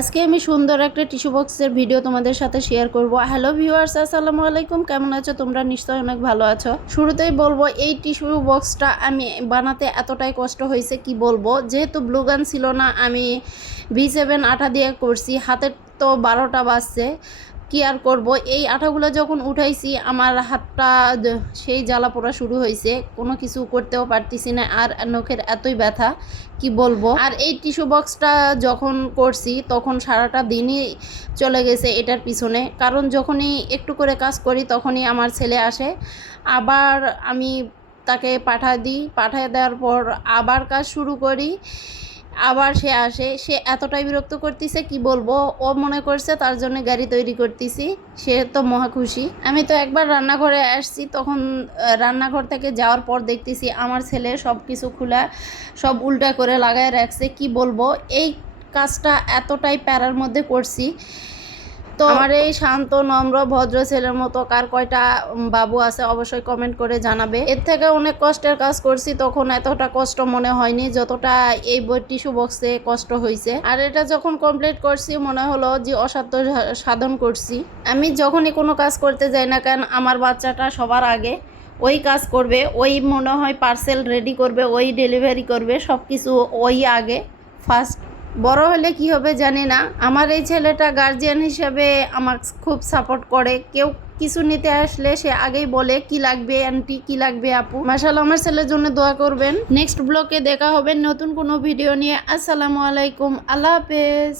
আজকে আমি সুন্দর একটা টিস্যু বক্সের ভিডিও তোমাদের সাথে শেয়ার করব। হ্যালো ভিউয়ার্স, আসসালামু আলাইকুম। কেমন আছো তোমরা? নিশ্চয়ই অনেক ভালো আছো। শুরুতেই বলবো, এই টিস্যু বক্সটা আমি বানাতে এতটাই কষ্ট হয়েছে কি বলবো। যেহেতু ব্লু গান ছিল না, আমি B7 আঠা দিয়ে করছি। হাতের তো 12টা বাজছে, কি আর করব। এই আঠাগুলো যখন উঠাইছি আমার হাতটা সেই জ্বালা পোড়া শুরু হয়েছে, কোনো কিছু করতেও পারতেছি না, আর নখের এতই ব্যথা কি বলবো। আর এই টিস্যু বক্সটা যখন করছি তখন সারাটা দিনই চলে গেছে এটার পিছনে, কারণ যখনই একটু করে কাজ করি তখনই আমার ছেলে আসে, আবার আমি তাকে পাঠিয়ে দেওয়ার পর আবার কাজ শুরু করি, আবার সে আসে। সে এতটাই বিরক্ত করতেছে কি বলবো। ও মনে করছে তার জন্য গাড়ি তৈরি করতেছি, সে তো মহা খুশি। আমি তো একবার রান্নাঘরে আসছি, তখন রান্নাঘর থেকে যাওয়ার পর দেখতেছি আমার ছেলে সব কিছু খুলে সব উল্টা করে লাগায় রাখছে। কি বলবো, এই কাজটা এতটাই প্যারার মধ্যে করছি। তো আমার এই শান্ত নম্র ভদ্র ছেলের মতো কার কয়টা বাবু আছে অবশ্যই কমেন্ট করে জানাবে। এর থেকে অনেক কষ্টের কাজ করছি, তখন এতটা কষ্ট মনে হয়নি যতটা এই টিস্যু বক্সে কষ্ট হয়েছে। আর এটা যখন কমপ্লিট করছি মনে হলো যে অসাধ্য সাধন করছি। আমি যখনই কোনো কাজ করতে যাই না কেন, আমার বাচ্চাটা সবার আগে ওই কাজ করবে, ওই মনে হয় পার্সেল রেডি করবে, ওই ডেলিভারি করবে, সব কিছু ওই আগে ফার্স্ট। বড় হলে কি হবে জানি না। আমার এই ছেলেটা গার্জিয়ান হিসেবে আমার খুব সাপোর্ট করে। কেউ কিছু নিতে আসলে সে আগেই বলে কি লাগবে আন্টি, কি লাগবে আপু। মাশাআল্লাহ, আমার ছেলের জন্য দোয়া করবেন। নেক্সট ব্লগে দেখা হবে নতুন কোনো ভিডিও নিয়ে। আসসালামু আলাইকুম, আল্লাহ হাফেজ।